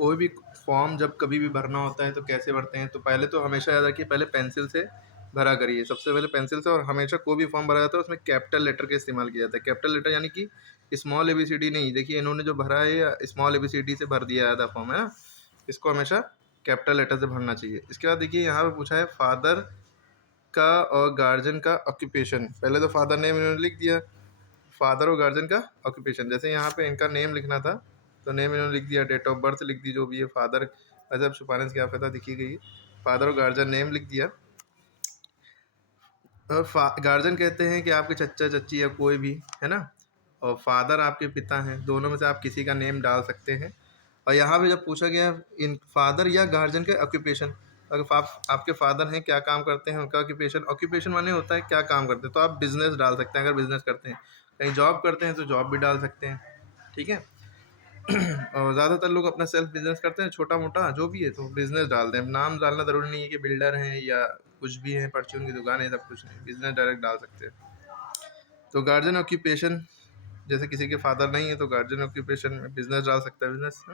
कोई भी फॉर्म जब कभी भी भरना होता है तो कैसे भरते हैं, तो पहले तो हमेशा याद रखिए, पहले पेंसिल से भरा करिए, सबसे पहले पेंसिल से। और हमेशा कोई भी फॉर्म भरा जाता है उसमें कैपिटल लेटर का इस्तेमाल किया जाता है। कैपिटल लेटर यानी कि स्मॉल ABCD नहीं। देखिए इन्होंने जो भरा है स्मॉल ABCD से भर दिया आधा फॉर्म, है ना। इसको हमेशा कैपिटल लेटर से भरना चाहिए। इसके बाद देखिए यहाँ पे पूछा है फादर का और गार्जियन का ऑक्यूपेशन। पहले तो फादर नेम इन्होंने लिख दिया, फादर और गार्जियन का ऑक्यूपेशन। जैसे यहाँ पे इनका नेम लिखना था तो नेम इन्होंने लिख दिया, डेट ऑफ बर्थ लिख दी जो भी है, फादर मतलब छुपाने से क्या फायदा, दिखी गई है, फादर और गार्जियन नेम लिख दिया। और गार्जियन कहते हैं कि आपके चच्चा चच्ची या कोई भी, है ना। और फादर आपके पिता हैं, दोनों में से आप किसी का नेम डाल सकते हैं। और यहाँ पे जब पूछा गया इन फादर या गार्जियन के ऑक्यूपेशन, अगर आपके फादर हैं क्या काम करते हैं, उनका ऑक्यूपेशन, ऑक्यूपेशन माने होता है क्या काम करते हैं, तो आप बिजनेस डाल सकते हैं। अगर बिजनेस करते हैं, कहीं जॉब करते हैं तो जॉब भी डाल सकते हैं, ठीक है। और ज़्यादातर लोग अपना सेल्फ बिजनेस करते हैं, छोटा मोटा जो भी है तो बिजनेस डाल दें। नाम डालना ज़रूरी नहीं है कि बिल्डर हैं या कुछ भी है, परचून की दुकान है, सब कुछ नहीं, बिजनेस डायरेक्ट डाल सकते हैं। तो गार्जियन ऑक्यूपेशन, जैसे किसी के फादर नहीं है तो गार्जियन ऑक्यूपेशन में बिजनेस डाल सकता है। बिजनेस,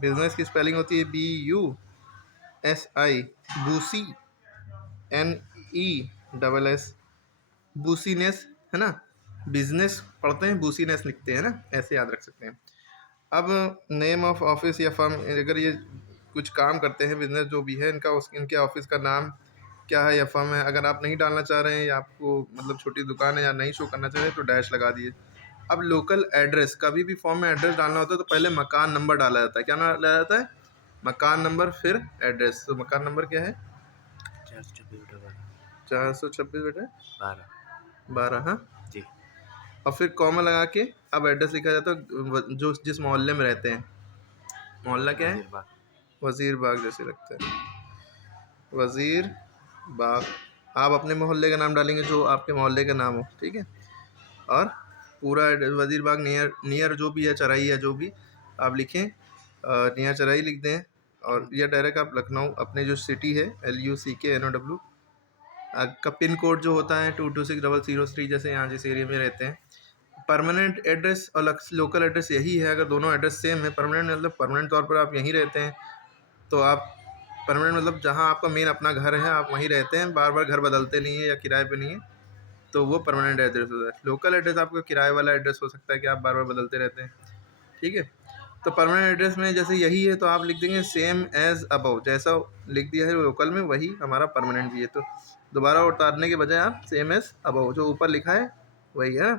बिजनेस की स्पेलिंग होती है BUSI, बूसी, NESS, बूसीनेस, है ना। बिजनेस पढ़ते हैं, बूसीनेस लिखते हैं ना, ऐसे याद रख सकते हैं। अब नेम ऑफ ऑफिस या फर्म, अगर ये कुछ काम करते हैं, बिजनेस जो भी है इनका, उस इनके ऑफिस का नाम क्या है या फर्म है। अगर आप नहीं डालना चाह रहे हैं या आपको मतलब छोटी दुकान है या नहीं शो करना चाह रहे हैं तो डैश लगा दिए। अब लोकल एड्रेस, कभी भी फॉर्म में एड्रेस डालना होता है तो पहले मकान नंबर डाला जाता है। क्या डाला जाता है? मकान नंबर, फिर एड्रेस। तो मकान नंबर क्या है? 426 बेटा 12, हाँ जी। और फिर कॉमा लगा के अब एड्रेस लिखा जाता है जो जिस मोहल्ले में रहते हैं। मोहल्ला क्या है? वजीर बाग जैसे लगता है, वजीर बाग। आप अपने मोहल्ले का नाम डालेंगे जो आपके मोहल्ले का नाम हो, ठीक है। और पूरा वजीर बाग नियर, नियर जो भी है, चराई है जो भी आप लिखें, नियर चराई लिख दें। और या डायरेक्ट आप लखनऊ, अपने जो सिटी है LUCKNOW, आपका पिन कोड जो होता है 226003, जैसे यहाँ जिस एरिया में रहते हैं। परमानेंट एड्रेस और लोकल एड्रेस यही है। अगर दोनों एड्रेस सेम है, परमानेंट मतलब परमानेंट तौर पर आप यहीं रहते हैं, तो आप परमानेंट मतलब जहाँ आपका मेन अपना घर है आप वहीं रहते हैं, बार बार घर बदलते नहीं है या किराए पे नहीं है, तो वो परमानेंट एड्रेस होता है। लोकल एड्रेस आपका किराए वाला एड्रेस हो सकता है कि आप बार बार बदलते रहते हैं, ठीक है। तो परमानेंट एड्रेस में जैसे यही है तो आप लिख देंगे सेम एज अबव, जैसा लिख दिया है लोकल में वही हमारा परमानेंट भी है। तो दोबारा उतारने के बजाय आप सेम एज अबव जो ऊपर लिखा है वही है।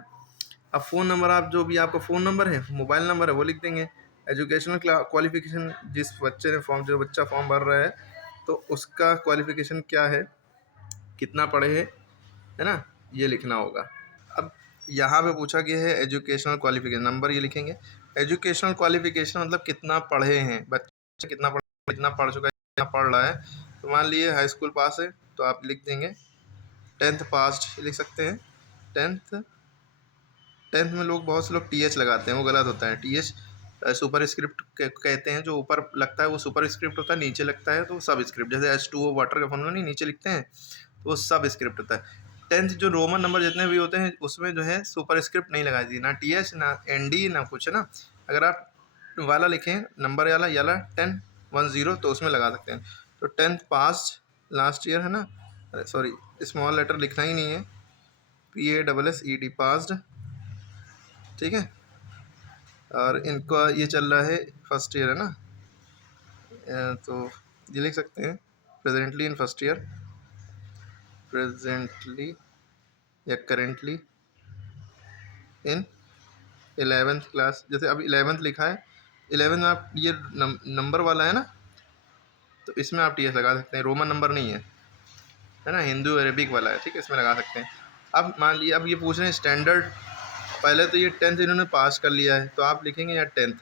अब फ़ोन नंबर, आप जो भी आपका फ़ोन नंबर है, मोबाइल नंबर है, वो लिख देंगे। एजुकेशनल क्वालिफिकेशन, जिस बच्चे ने फॉर्म, जो बच्चा फॉर्म भर रहा है तो उसका क्वालिफिकेशन क्या है, कितना पढ़े है ना, ये लिखना होगा। अब यहाँ पे पूछा गया है एजुकेशनल क्वालिफिकेशन, नंबर ये लिखेंगे। एजुकेशनल क्वालिफिकेशन मतलब कितना पढ़े हैं बच्चे, कितना पढ़ चुका है, कितना पढ़ रहा है। तो मान लिए हाई स्कूल पास है तो आप लिख देंगे 10th पास्ट लिख सकते हैं। 10th में लोग, बहुत से लोग TH लगाते हैं, वो गलत होता है। TH सुपर स्क्रिप्ट कहते हैं, जो ऊपर लगता है वो सुपर स्क्रिप्ट होता है, नीचे लगता है तो सब स्क्रिप्ट। जैसे H2O वाटर का फॉर्मूला नहीं नीचे लिखते हैं तो वो सब स्क्रिप्ट होता है। 10th जो रोमन नंबर जितने भी होते हैं उसमें जो है सुपर स्क्रिप्ट नहीं लगाई थी, ना TH ना ND ना कुछ, है ना। अगर आप वाला लिखें नंबर वाला याला 1010 तो उसमें लगा सकते हैं। तो 10th पास लास्ट ईयर, है ना, सॉरी स्मॉल लेटर लिखना ही नहीं है, PASSED पास्ड, ठीक है। और इनका ये चल रहा है फर्स्ट ईयर, है ना। तो ये लिख सकते हैं presently in first year, presently या करेंटली इन 11th क्लास। जैसे अब 11th लिखा है, 11th में आप ये नंबर वाला है ना, तो इसमें आप TS लगा सकते हैं, रोमन नंबर नहीं है ना, हिंदू अरेबिक वाला है, ठीक है, इसमें लगा सकते हैं। अब मान लीजिए अब ये पूछ रहे हैं स्टैंडर्ड, पहले तो ये 10th इन्होंने पास कर लिया है तो आप लिखेंगे या 10th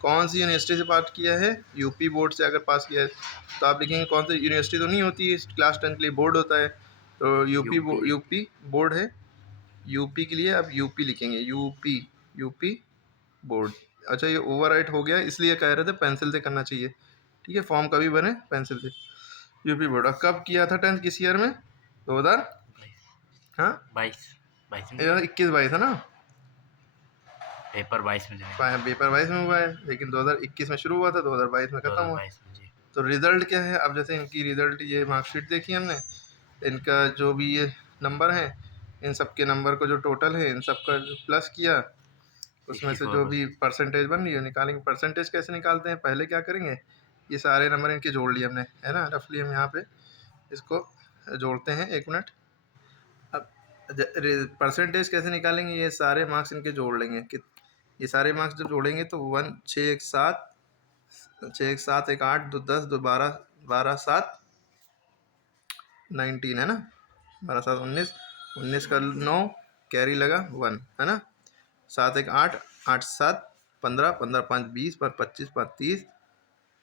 कौन सी यूनिवर्सिटी से पास किया है, यूपी बोर्ड से अगर पास किया है तो आप लिखेंगे कौन सी यूनिवर्सिटी, तो नहीं होती है, क्लास 10 के लिए बोर्ड होता है, तो यूपी बोर्ड है। यूपी के लिए आप यूपी लिखेंगे, यूपी बोर्ड। अच्छा ये ओवरराइट हो गया, इसलिए कह रहे थे पेंसिल से करना चाहिए, ठीक है, फॉर्म कभी बने पेंसिल से। UP board. और कब किया था 10th, किस ईयर में? 2000, हाँ 22 21-22 है ना। पेपर 22 में जाएगा। पेपर 22 में हुआ है, लेकिन 2021 में शुरू हुआ था, 2022 में खत्म हुआ। 2022 में जी। तो रिजल्ट क्या है? अब जैसे इनकी रिजल्ट, ये मार्कशीट देखी हमने, इनका जो भी ये नंबर है, इन सब के नंबर को जो टोटल है इन सब का प्लस किया, उसमें से जो भी 64%। परसेंटेज बन रही है निकालेंगे। परसेंटेज कैसे निकालते हैं? पहले क्या करेंगे, ये सारे नंबर इनके जोड़ लिए हमने, है ना, रफली हम यहाँ पे इसको जोड़ते हैं। 1 मिनट। अब परसेंटेज कैसे निकालेंगे? ये सारे मार्क्स इनके जोड़ लेंगे कि ये सारे मार्क्स जब जोड़ेंगे तो 1 6 1 7 6 1 7 1 8 2 10 2 12 12 7 19 है ना, 12 7 19 19 का 9 कैरी लगा 1 है ना, 7 1 8 8 7 15 15 5 20 पर 25 5 30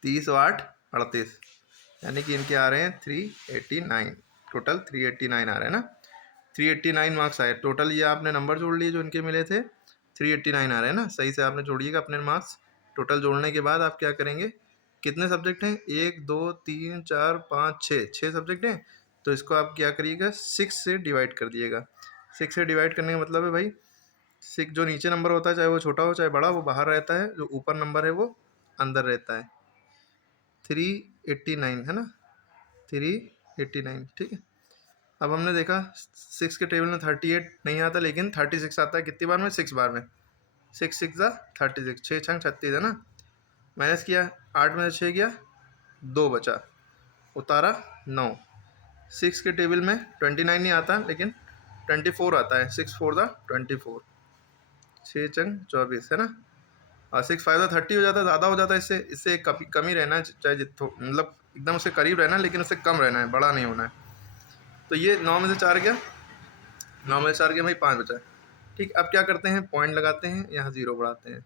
30 और 8 38, यानी कि इनके आ रहे हैं 389, टोटल 389 आ रहे हैं ना। 389 मार्क्स आए टोटल। ये आपने नंबर जोड़ लिए जो इनके मिले थे, 389 आ रहे हैं ना। सही से आपने जोड़िएगा अपने मार्क्स। टोटल जोड़ने के बाद आप क्या करेंगे, कितने सब्जेक्ट हैं? 1 2 3 4 5 6 सब्जेक्ट हैं। तो इसको आप क्या करिएगा, 6 से डिवाइड कर दिएगा। 6 से डिवाइड करने का मतलब है भाई, 6 जो नीचे नंबर होता है, चाहे वो छोटा हो चाहे बड़ा, वो बाहर रहता है, जो ऊपर नंबर है वो अंदर रहता है। 389 है ना, 389, ठीक है। अब हमने देखा 6 के टेबल में 38 नहीं आता, लेकिन 36 आता है। कितनी बार में? 6 बार में। 6 6 ज़ा 36, 6 छंग 36 है ना। माइनस किया, 8 में से 6 गया, 2 बचा, उतारा 9। 6 के टेबल में 29 नहीं आता, लेकिन 24 आता है। 6 4 ज़ा 24, 6 चंग 24 है ना। और 6 5 ज़ा 30 हो जाता है, ज़्यादा हो जाता है। इससे कम ही रहना है, चाहे मतलब एकदम उससे करीब रहना है, लेकिन उससे कम रहना है, बड़ा नहीं होना है। तो ये 9 में से 4 गया, 9 में से 4 गया भाई, 5 बचा है। ठीक, अब क्या करते हैं, पॉइंट लगाते हैं, यहाँ 0 बढ़ाते हैं।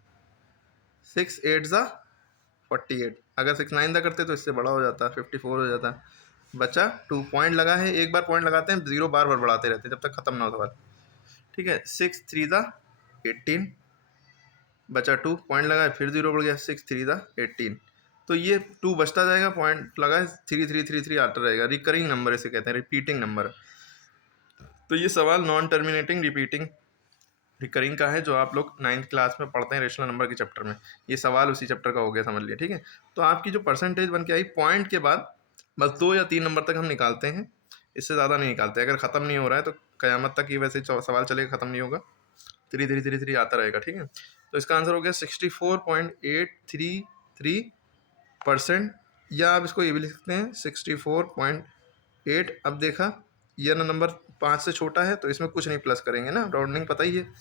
6 8 ज़ा 48, अगर 6 9 ज़ा करते तो इससे बड़ा हो जाता, 54 हो जाता। बचा 2, पॉइंट लगा है, एक बार पॉइंट लगाते हैं, 0 बार बार बढ़ाते रहते हैं जब तक ख़त्म ना हो सवाल। ठीक है, 6 3 ज़ा 18, बचा 2, पॉइंट लगा है, फिर 0 बढ़ गया, 6 3 ज़ा 18। तो ये 2 बचता जाएगा, पॉइंट लगा है, 3 3 3 3 आता रहेगा। रिकरिंग नंबर इसे कहते हैं, रिपीटिंग नंबर। तो ये सवाल नॉन टर्मिनेटिंग रिपीटिंग रिकरिंग का है, जो आप लोग 9th क्लास में पढ़ते हैं रेशनल नंबर के चैप्टर में। ये सवाल उसी चैप्टर का हो गया, समझ लिया। ठीक है, तो आपकी जो परसेंटेज बन के आई, पॉइंट के बाद बस 2 या 3 नंबर तक हम निकालते हैं, इससे ज़्यादा नहीं निकालते। अगर ख़त्म नहीं हो रहा है तो क़यामत तक ये वैसे सवाल चलेगा, ख़त्म नहीं होगा, धीरे धीरे धीरे धीरे आता रहेगा। ठीक है, तो इसका आंसर हो गया 64.833%, या आप इसको ये भी लिख सकते हैं 64.8। अब देखा ये नंबर 5 से छोटा है तो इसमें कुछ नहीं प्लस करेंगे ना, राउंडिंग पता ही है।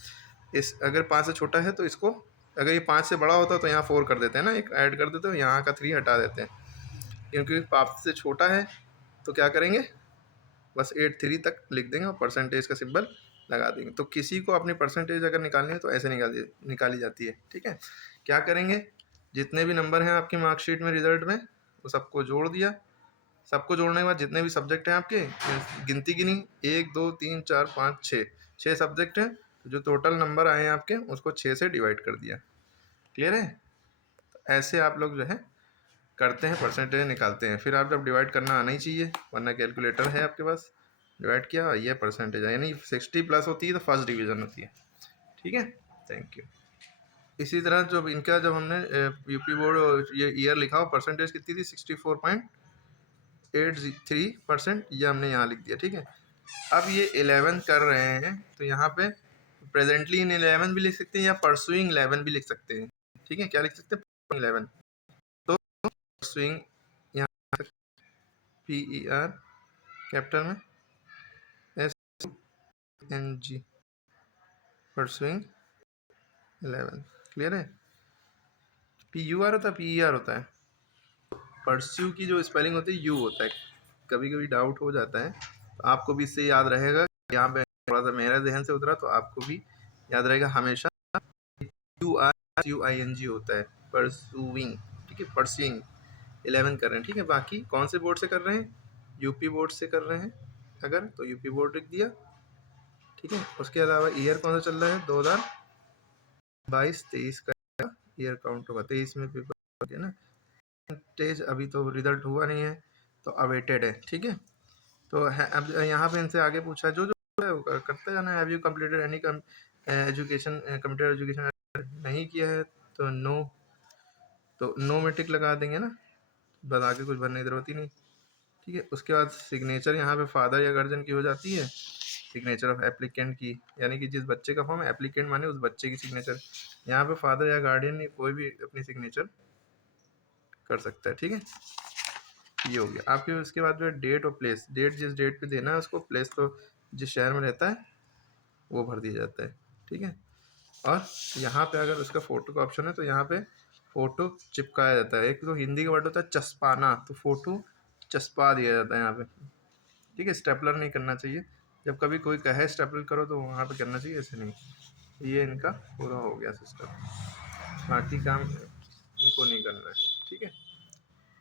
इस अगर 5 से छोटा है तो इसको, अगर ये 5 से बड़ा होता तो यहाँ 4 कर देते हैं ना, एक ऐड कर देते हो, यहाँ का 3 हटा देते हैं। क्योंकि 5 से छोटा है तो क्या करेंगे, बस 83 तक लिख देंगे और परसेंटेज का सिंबल लगा देंगे। तो किसी को अपनी परसेंटेज अगर निकालनी है तो ऐसे निकाली जाती है। ठीक है, क्या करेंगे, जितने भी नंबर हैं आपकी मार्कशीट में, रिजल्ट में, वो सबको जोड़ दिया। सबको जोड़ने के बाद जितने भी सब्जेक्ट हैं आपके, गिनती गिनी, 1 2 3 4 5 6 सब्जेक्ट हैं, तो जो टोटल नंबर आए हैं आपके उसको 6 से डिवाइड कर दिया। क्लियर है? तो ऐसे आप लोग जो है करते हैं, परसेंटेज निकालते हैं। फिर आप जब डिवाइड करना आना ही चाहिए, वरना कैलकुलेटर है आपके पास, डिवाइड किया ये परसेंटेज है, यानी 60 प्लस होती है तो फर्स्ट डिवीज़न होती है। ठीक है, थैंक यू। इसी तरह जब इनका, जब हमने यूपी बोर्ड ये ईयर लिखा हो, परसेंटेज कितनी थी, 64.83%, ये हमने यहाँ लिख दिया। ठीक है, अब ये 11 कर रहे हैं तो यहाँ पे प्रेजेंटली इन 11 भी लिख सकते हैं, या परसुइंग 11 भी लिख सकते हैं। ठीक है, क्या लिख सकते हैं, 11। तो परसुइंग, यहाँ PER कैपिटल में SUNG, परसुइंग 11। क्लियर है? PUR होता है, PER होता है। परस्यू की जो स्पेलिंग होती है यू होता है। कभी कभी डाउट हो जाता है, तो आपको भी इससे याद रहेगा। यहाँ पे थोड़ा सा मेरा जहन से उतरा तो आपको भी याद रहेगा हमेशा, URSUING होता है, परसुइंग। ठीक है, परसुइंग 11 कर रहे हैं। ठीक है, बाकी कौन से बोर्ड से कर रहे हैं, यूपी बोर्ड से कर रहे हैं, अगर तो यूपी बोर्ड लिख दिया। ठीक है, उसके अलावा ईयर कौन सा चल रहा है, 2022-23 का ईयर काउंट होगा, 23 में पेपर है ना। परसेंटेज अभी तो रिजल्ट हुआ नहीं है, तो अवेटेड है। ठीक है, तो अब यहाँ पे इनसे आगे पूछा, जो जो है करते जाना है। Have you completed any education, computer education नहीं किया है तो नो, तो नो में टिक लगा देंगे ना, बस आगे कुछ भरने की ज़रूरत ही नहीं। ठीक है, उसके बाद सिग्नेचर यहाँ पे फादर या गार्जियन की हो जाती है, सिग्नेचर ऑफ एप्लीकेंट की, यानी कि जिस बच्चे का फॉर्म है, एप्लीकेंट माने उस बच्चे की सिग्नेचर। यहाँ पे फादर या गार्डियन कोई भी अपनी सिग्नेचर कर सकता है। ठीक है, ये हो गया आपके। उसके बाद जो है डेट और प्लेस, डेट जिस डेट पे देना है उसको, प्लेस तो जिस शहर में रहता है वो भर दिया जाता है। ठीक है, और यहाँ पे अगर उसका फ़ोटो का ऑप्शन है तो यहाँ पे फ़ोटो चिपकाया जाता है। एक तो हिंदी का वर्ड होता है चस्पाना, तो फ़ोटो चस्पा दिया जाता है यहाँ पे। ठीक है, स्टेपलर नहीं करना चाहिए, जब कभी कोई कहे स्टेपलर करो तो वहाँ पे करना चाहिए, ऐसे नहीं। ये इनका पूरा हो गया सिस्टम, बाकी काम इनको नहीं करना है। ठीक है,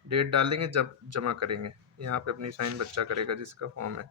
डेट डालेंगे जब जमा करेंगे, यहाँ पे अपनी साइन बच्चा करेगा जिसका फॉर्म है।